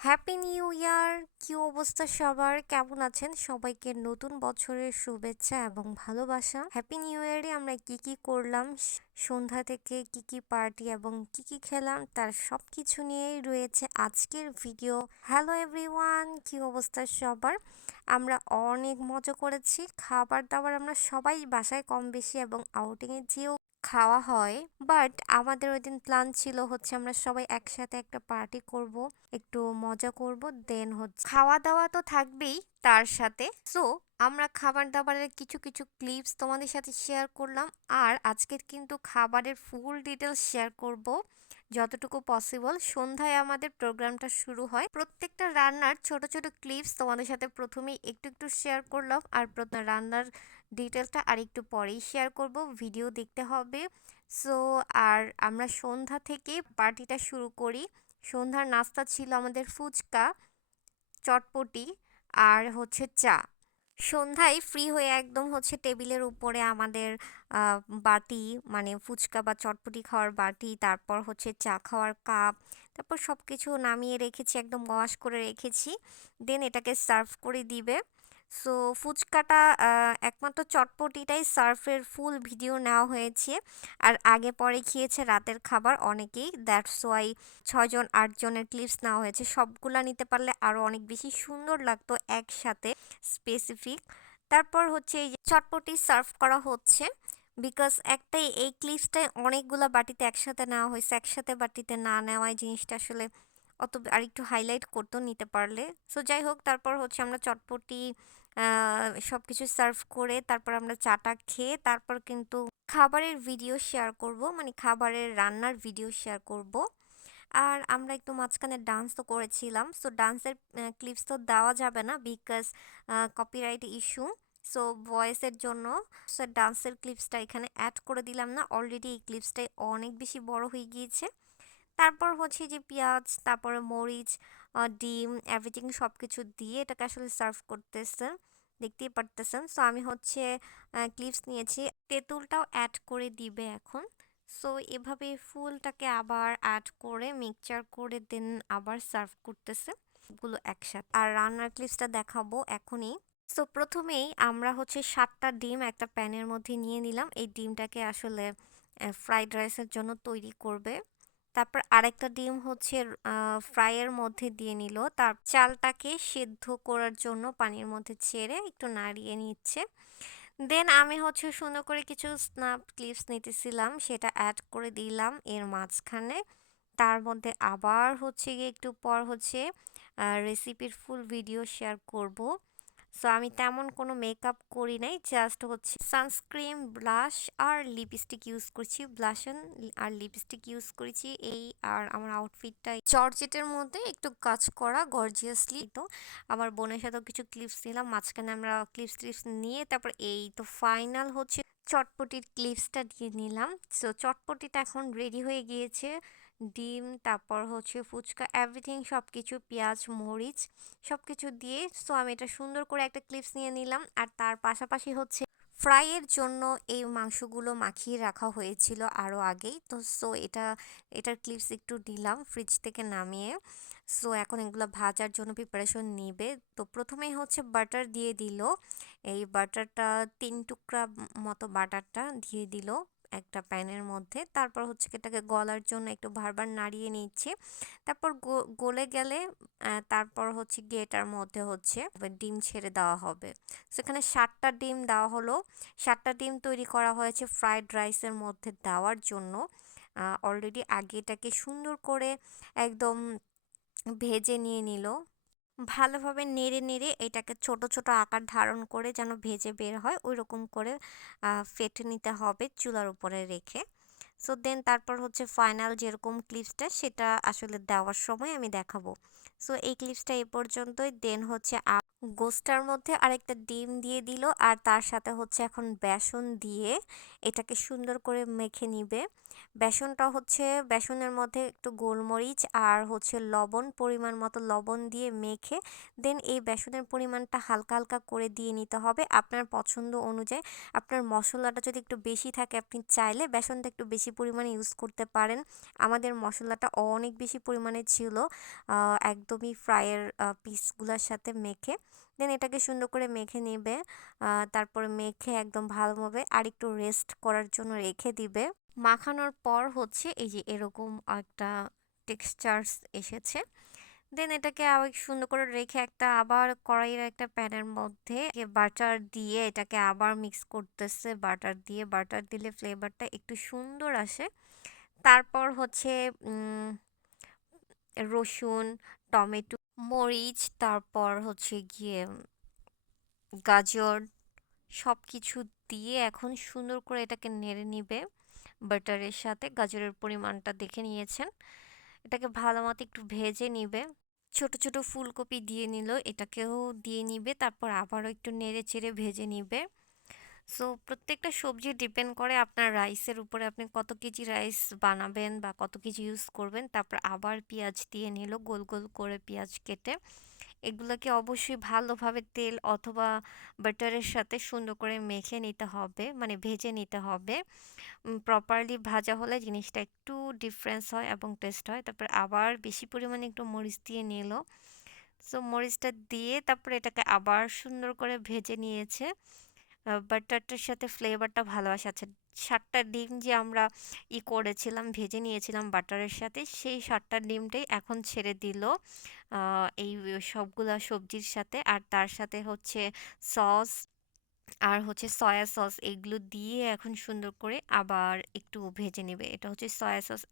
Happy new year! কি অবস্থা সবার? কেমন আছেন? সবাইকে নতুন বছরের শুভেচ্ছা এবং ভালোবাসা। হ্যাপি নিউ ইয়ারে আমরা কি কি করলাম, সন্ধ্যা থেকে কি কি পার্টি এবং কি কি খেলাম তার সবকিছু নিয়েই রয়েছে আজকের ভিডিও। হ্যালো এভরিওয়ান, কি অবস্থা সবার? আমরা অনেক মজা করেছি। খাবার দাবার আমরা সবাই বাসায় কম বেশি এবং আউটিংয়ে যেও খাওয়া হয়, বাট আমাদের ওই দিন প্ল্যান ছিল হচ্ছে আমরা সবাই একসাথে একটা পার্টি করব, একটু মজা করব, দেন হচ্ছে খাওয়া দাওয়া তো থাকবেই তার সাথে। সো আমরা খাবার দাবারের কিছু কিছু ক্লিপস তোমাদের সাথে শেয়ার করলাম, আর আজকের কিন্তু খাবারের ফুল ডিটেলস শেয়ার করব যতটুকু পসিবল। সন্ধ্যায় আমাদের প্রোগ্রামটা শুরু হয়, প্রত্যেকটা রান্নার ছোট ছোট ক্লিপস তোমাদের সাথে প্রথমেই একটু একটু শেয়ার করলাম, আর রান্নার ডিটেলসটা আর একটু পরেই শেয়ার করব, ভিডিও দেখতে হবে। সো আর আমরা সন্ধ্যা থেকে পার্টিটা শুরু করি। সন্ধ্যার নাস্তা ছিল আমাদের ফুচকা, চটপটি আর হচ্ছে চা। সন্ধ্যায় ফ্রি হয়ে একদম হচ্ছে টেবিলের উপরে আমাদের আহ, বাটি, মানে ফুচকা বা চটপটি খাওয়ার বাটি, তারপর হচ্ছে চা খাওয়ার কাপ, তারপর সব কিছু নামিয়ে রেখেছি, একদম ওয়াশ করে রেখেছি। দেন এটাকে সার্ভ করে দিবে। সো ফুচকাটা একমাত্র চটপটিটাই সার্ভের ফুল ভিডিও নেওয়া হয়েছে, আর আগে পরে খেয়েছে রাতের খাবার অনেকেই, দ্যাটস ওয়াই 6 জন 8 জনের ক্লিপস নেওয়া হয়েছে। সবগুলা নিতে পারলে আরও অনেক বেশি সুন্দর লাগতো একসাথে, স্পেসিফিক। তারপর হচ্ছে এই যে চটপটি সার্ভ করা হচ্ছে, বিকজ একটাই এই ক্লিপসটাই অনেকগুলা বাটিতে একসাথে নেওয়া হয়েছে, একসাথে বাটিতে না নেওয়ায় জিনিসটা আসলে অত আর একটু হাইলাইট করতো নিতে পারলে। সো যাই হোক, তারপর হচ্ছে আমরা চটপটি সব কিছু সার্ভ করে তারপর আমরা চাটা খেয়ে তারপর কিন্তু খাবারের ভিডিও শেয়ার করব, মানে খাবারের রান্নার ভিডিও শেয়ার করব। আর আমরা একটু মাঝখানে ডান্স তো করেছিলাম। সো ডান্সের ক্লিপস তো দেওয়া যাবে না, বিকজ কপিরাইট ইস্যু। সো ভয়েসের জন্য সো ডান্সের ক্লিপসটা এখানে অ্যাড করে দিলাম না, অলরেডি এই ক্লিপসটাই অনেক বেশি বড় হয়ে গিয়েছে। তারপর হচ্ছে যে পেঁয়াজ, তারপরে মরিচ, ডিম, এভরিথিং সব কিছু দিয়ে এটাকে আসলে সার্ভ করতেছে, দেখতেই পারতেছেন। সো আমি হচ্ছে ক্লিপস নিয়েছি, তেঁতুলটাও অ্যাড করে দিবে এখন। সো এভাবে ফুলটাকে আবার অ্যাড করে মিক্সচার করে দেন আবার সার্ভ করতেছে গুলো একসাথে। আর রান্নার ক্লিপসটা দেখাবো এখনই। সো প্রথমেই আমরা হচ্ছে 7টা ডিম একটা প্যানের মধ্যে নিয়ে নিলাম, এই ডিমটাকে আসলে ফ্রাইড রাইসের জন্য তৈরি করবে। তারপর আরেকটা ডিম হচ্ছে ফ্রাইয়ের মধ্যে দিয়ে নিল, তার চালটাকে সেদ্ধ করার জন্য পানির মধ্যে ছেড়ে একটু নাড়িয়ে নিচ্ছে। দেন আমি হচ্ছে সুন্দর করে কিছু স্ন্যাপ ক্লিপস নিতেছিলাম, সেটা অ্যাড করে দিলাম এর মাঝখানে। তার মধ্যে আবার হচ্ছে গিয়ে একটু পর হচ্ছে রেসিপির ফুল ভিডিও শেয়ার করব। সো আমি তেমন কোনো মেকআপ করি নাই, জাস্ট হচ্ছে সানস্ক্রিন, ব্লাশ আর লিপস্টিক ইউজ করছি, ব্লাশন আর লিপস্টিক ইউজ করেছি এই। আর আমার আউটফিটটা জর্জেটের মধ্যে একটু কাজ করা গর্জিয়াসলি। তো আমার বোনের সাথেও কিছু ক্লিপস নিলাম, মাঝখানে আমরা ক্লিপস টিপস নিয়ে তারপর এই তো ফাইনাল হচ্ছে চটপটির ক্লিপসটা দিয়ে নিলাম। সো চটপটিটা এখন রেডি হয়ে গিয়েছে, ডিম, তারপর হচ্ছে ফুচকা, এভরিথিং সব কিছু, পেঁয়াজ, মরিচ সব কিছু দিয়ে। সো আমি এটা সুন্দর করে একটা ক্লিপস নিয়ে নিলাম, আর তার পাশাপাশি হচ্ছে ফ্রাইয়ের জন্য এই মাংসগুলো মাখিয়ে রাখা হয়েছিল আরও আগেই। তো সো এটার ক্লিপস একটু দিলাম ফ্রিজ থেকে নামিয়ে। সো এখন এগুলো ভাজার জন্য প্রিপারেশন নিবে। তো প্রথমেই হচ্ছে বাটার দিয়ে দিল, এই বাটারটা 3 টুকরা মতো বাটারটা দিয়ে দিল একটা প্যানের মধ্যে। তারপর হচ্ছে এটাকে গলার জন্য একটু বারবার নাড়িয়ে নিচ্ছে। তারপর গলে গেলে তারপর হচ্ছে গিয়ে এটার মধ্যে হচ্ছে ডিম ছেড়ে দেওয়া হবে। সেখানে 7টা ডিম দেওয়া হলো। 7টা ডিম তৈরি করা হয়েছে ফ্রাইড রাইসের মধ্যে দেওয়ার জন্য। অলরেডি আগে এটাকে সুন্দর করে একদম ভেজে নিয়ে নিল, ভালোভাবে নেড়ে নেড়ে এটাকে ছোট ছোট আকার ধারণ করে যেন ভেজে বের হয় ওই রকম করে ফেটে নিতে হবে চুলার উপরে রেখে। সো দেন তারপর হচ্ছে ফাইনাল যেরকম ক্লিপসটা সেটা আসলে দেওয়ার সময় আমি দেখাবো। সো এই ক্লিপসটা এ পর্যন্তই। দেন হচ্ছে গোস্টার মধ্যে আরেকটা ডিম দিয়ে দিল, আর তার সাথে হচ্ছে এখন বেসন দিয়ে এটাকে সুন্দর করে মেখে নিবে। বেসনটা হচ্ছে বেসনের মধ্যে একটু গোলমরিচ আর হচ্ছে লবণ পরিমাণ মতো লবণ দিয়ে মেখে দেন এই বেসনের পরিমাণটা হালকা হালকা করে দিয়ে নিতে হবে আপনার পছন্দ অনুযায়ী। আপনার মশলাটা যদি একটু বেশি থাকে আপনি চাইলে বেসনটা একটু বেশি পরিমাণে ইউজ করতে পারেন। আমাদের মশলাটা অনেক বেশি পরিমাণে ছিল, একদমই ফ্রাইয়ের পিসগুলোর সাথে মেখে দেন এটাকে সুন্দর করে মেখে নেবে। তারপরে মেখে একদম ভালোভাবে আর একটু রেস্ট করার জন্য রেখে দিবে। মাখানোর পর হচ্ছে এই যে এরকম একটা টেক্সচার্স এসেছে। দেন এটাকে আবার সুন্দর করে রেখে একটা আবার কড়াইয়ের একটা প্যানের মধ্যে বাটার দিয়ে এটাকে আবার মিক্স করতেছে। বাটার দিলে ফ্লেভারটা একটু সুন্দর আসে। তারপর হচ্ছে রসুন, টমেটো, মরিচ, তারপর হচ্ছে গিয়ে গাজর সব কিছু দিয়ে এখন সুন্দর করে এটাকে নেড়ে নিবে বাটারের সাথে। গাজরের পরিমাণটা দেখে নিয়েছেন। এটাকে ভালো মতো একটু ভেজে নিবে। ছোট ছোট ফুলকপি দিয়ে নিল, এটাকেও দিয়ে নিবে। তারপর আবারও একটু নেড়ে চেড়ে ভেজে নিবে। সো প্রত্যেকটা সবজি ডিপেন্ড করে আপনার রাইসের উপরে, আপনি কত কেজি রাইস বানাবেন বা কত কেজি ইউজ করবেন। তারপর আবার পেঁয়াজ দিয়ে নিল, গোল গোল করে পেঁয়াজ কেটে। এগুলোকে অবশ্যই ভালোভাবে তেল অথবা বাটারের সাথে সুন্দর করে মেখে নিতে হবে, মানে ভেজে নিতে হবে। প্রপারলি ভাজা হলে জিনিসটা একটু ডিফারেন্স হয় এবং টেস্ট হয়। তারপর আবার বেশি পরিমাণে একটু মরিচ দিয়ে নিল। সো মরিচটা দিয়ে তারপরে এটাকে আবার সুন্দর করে ভেজে নিয়েছে। বাটারটার সাথে ফ্লেভারটা ভালো আসে। আচ্ছা, ৭টা ডিম যে আমরা করেছিলাম, ভেজে নিয়েছিলাম বাটারের সাথে, সেই ৭টা ডিমটাই এখন ছেড়ে দিল এই সবগুলা সবজির সাথে। আর তার সাথে হচ্ছে সস আর হচ্ছে সয়া সস, এগুলো দিয়ে এখন সুন্দর করে আবার একটু ভেজে নেবে। এটা হচ্ছে সয়া সস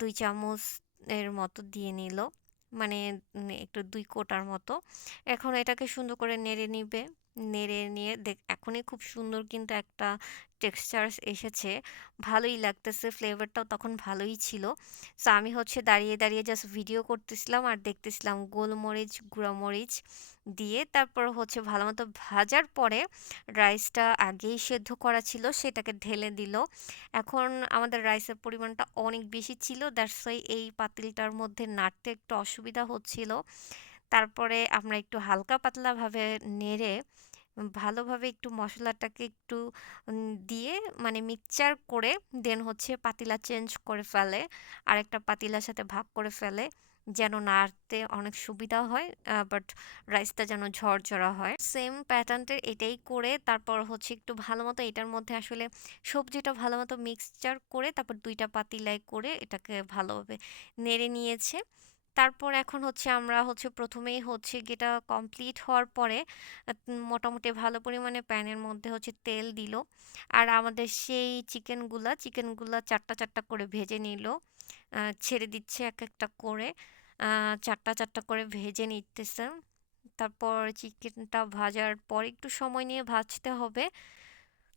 ২ চামচ এর মতো দিয়ে নিল, মানে একটু ২ কোটার মতো। এখন এটাকে সুন্দর করে নেড়ে নিবে। নেড়ে নিয়ে এখনই খুব সুন্দর কিন্তু একটা টেক্সচার এসেছে, ভালোই লাগতেছে। ফ্লেভারটাও তখন ভালোই ছিল। সো আমি হচ্ছে দাঁড়িয়ে দাঁড়িয়ে জাস্ট ভিডিও করতেছিলাম আর দেখতেছিলাম গোলমরিচ, গুঁড়ামরিচ দিয়ে। তারপর হচ্ছে ভালোমতো ভাজার পরে রাইসটা আগেই সেদ্ধ করা ছিল সেটাকে ঢেলে দিল। এখন আমাদের রাইসের পরিমাণটা অনেক বেশি ছিল, দ্যাটস ওয়াই এই পাতিলটার মধ্যে নাড়তে একটু অসুবিধা হচ্ছিল। তারপরে আমরা একটু হালকা পাতলাভাবে নেড়ে ভালোভাবে একটু মশলাটাকে একটু দিয়ে মানে মিক্সচার করে দেন হচ্ছে পাতিলা চেঞ্জ করে ফেলে, আরেকটা পাতিলার সাথে ভাগ করে ফেলে যেন নাড়তে অনেক সুবিধা হয়, বাট রাইসটা যেন ঝরঝরা হয়। সেম প্যাটার্নটার এটাই করে তারপর হচ্ছে একটু ভালো মতো এটার মধ্যে আসলে সবজিটা ভালো মতো মিক্সচার করে তারপর ২টা পাতিলায় করে এটাকে ভালোভাবে নেড়ে নিয়েছে। তারপর এখন হচ্ছে আমরা হচ্ছে প্রথমেই হচ্ছে যেটা কমপ্লিট হওয়ার পরে মোটামুটি ভালো পরিমাণে প্যানের মধ্যে হচ্ছে তেল দিল। আর আমাদের সেই চিকেনগুলা ৪টা করে ভেজে নিল। ছেড়ে দিচ্ছে এক একটা করে, ৪টা করে ভেজে নিতেছে। তারপর চিকেনটা ভাজার পর একটু সময় নিয়ে ভাজতে হবে।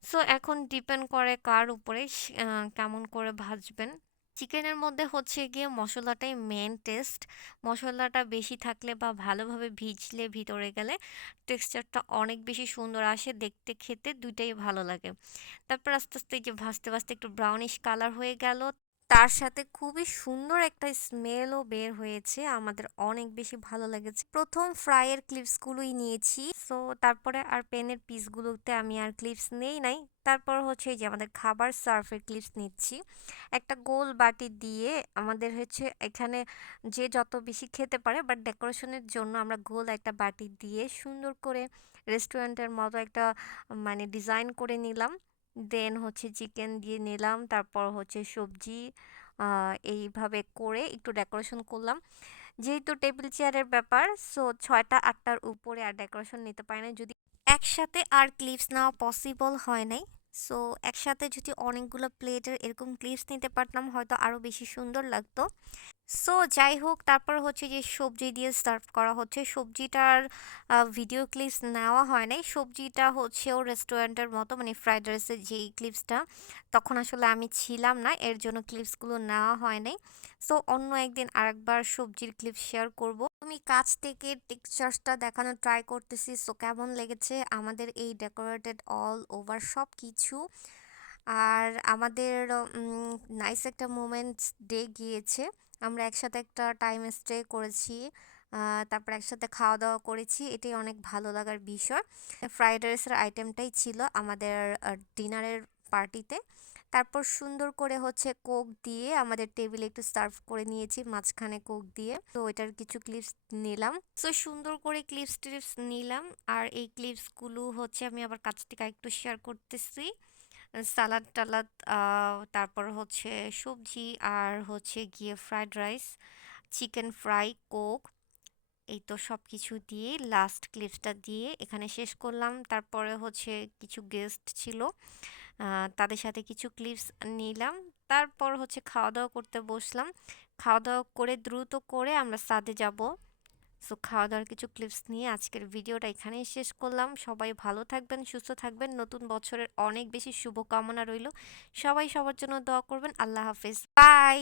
সো এখন ডিপেন্ড করে কার উপরে কেমন করে ভাজবেন। চিকেনের মধ্যে হচ্ছে গিয়ে মশলাটাই মেন টেস্ট। মশলাটা বেশি থাকলে বা ভালোভাবে ভিজলে ভিতরে গেলে টেক্সচারটা অনেক বেশি সুন্দর আসে, দেখতে খেতে দুইটাই ভালো লাগে। তারপর আস্তে আস্তে এই যে ভাজতে ভাজতে একটু ব্রাউনিশ কালার হয়ে গেল, তার সাথে খুবই সুন্দর একটা স্মেলও বের হয়েছে, আমাদের অনেক বেশি ভালো লেগেছে। প্রথম ফ্রাইয়ের ক্লিপসগুলোই নিয়েছি, সো তারপরে আর পেনের পিসগুলোতে আমি আর ক্লিপস নেই নাই। তারপর হচ্ছে এই যে আমাদের খাবার সার্ভের ক্লিপস নিচ্ছি। একটা গোল বাটি দিয়ে আমাদের হচ্ছে এখানে যে যত বেশি খেতে পারে, বাট ডেকোরেশনের জন্য আমরা গোল একটা বাটি দিয়ে সুন্দর করে রেস্টুরেন্টের মতো একটা মানে ডিজাইন করে নিলাম। দেন হচ্ছে চিকেন দিয়ে নিলাম, তারপর হচ্ছে সবজি, এইভাবে করে একটু ডেকোরেশন করলাম। যেহেতু টেবিল চেয়ারের ব্যাপার, সো ৬টা ৮টার উপরে আর ডেকোরেশন নিতে পারি না, যদি একসাথে আর ক্লিপস নেওয়া পসিবল হয় নাই। সো একসাথে যদি অনেকগুলো প্লেটের এরকম ক্লিপস নিতে পারতাম হয়তো আরও বেশি সুন্দর লাগতো। সো যাই হোক, তারপর হচ্ছে যে সবজি দিয়ে সার্ভ করা হচ্ছে। সবজিটার ভিডিও ক্লিপস নেওয়া হয় নাই। সবজিটা হচ্ছেও রেস্টুরেন্টের মতো, মানে ফ্রাইড রাইসের যেই ক্লিপসটা, তখন আসলে আমি ছিলাম না, এর জন্য ক্লিপসগুলো নেওয়া হয় নাই। সো অন্য একদিন আরেকবার সবজির ক্লিপস শেয়ার করব। আমি কাছ থেকে টেক্সচারটা দেখানোর ট্রাই করতেছি। সো কেমন লেগেছে আমাদের এই ডেকোরেটেড অল ওভার সব কিছু। আর আমাদের নাইস একটা মোমেন্টস ডে গিয়েছে। আমরা একসাথে একটা টাইম স্টে করেছি। তারপর একসাথে খাওয়া দাওয়া করেছি, এটাই অনেক ভালো লাগার বিষয়। ফ্রাইড রাইসের আইটেমটাই ছিল আমাদের ডিনারের পার্টিতে। তারপর সুন্দর করে হচ্ছে কোক দিয়ে আমাদের টেবিলে একটু সার্ভ করে নিয়েছি, মাঝখানে কোক দিয়ে। তো এটার কিছু ক্লিপস নিলাম, সো সুন্দর করে ক্লিপস টিপস নিলাম। আর এই ক্লিপসগুলো হচ্ছে আমি আবার কাছ থেকে একটু শেয়ার করতেছি। সালাদ টালাদ, তারপর হচ্ছে সবজি, আর হচ্ছে গিয়ে fried rice, chicken fry, Coke, এই তো সব কিছু দিয়ে লাস্ট ক্লিপসটা দিয়ে এখানে শেষ করলাম। তারপরে হচ্ছে কিছু গেস্ট ছিল, তাদের সাথে কিছু ক্লিপস নিলাম। তারপর হচ্ছে খাওয়া দাওয়া করতে বসলাম। খাওয়া দাওয়া করে দ্রুত করে আমরা ছাদে যাব। সো খাওয়া দাওয়ার কিছু ক্লিপস নিয়ে আজকের ভিডিওটা এখানেই শেষ করলাম। সবাই ভালো থাকবেন, সুস্থ থাকবেন, নতুন বছরের অনেক বেশি শুভকামনা রইল। সবাই সবার জন্য দোয়া করবেন। আল্লাহ হাফেজ, বাই।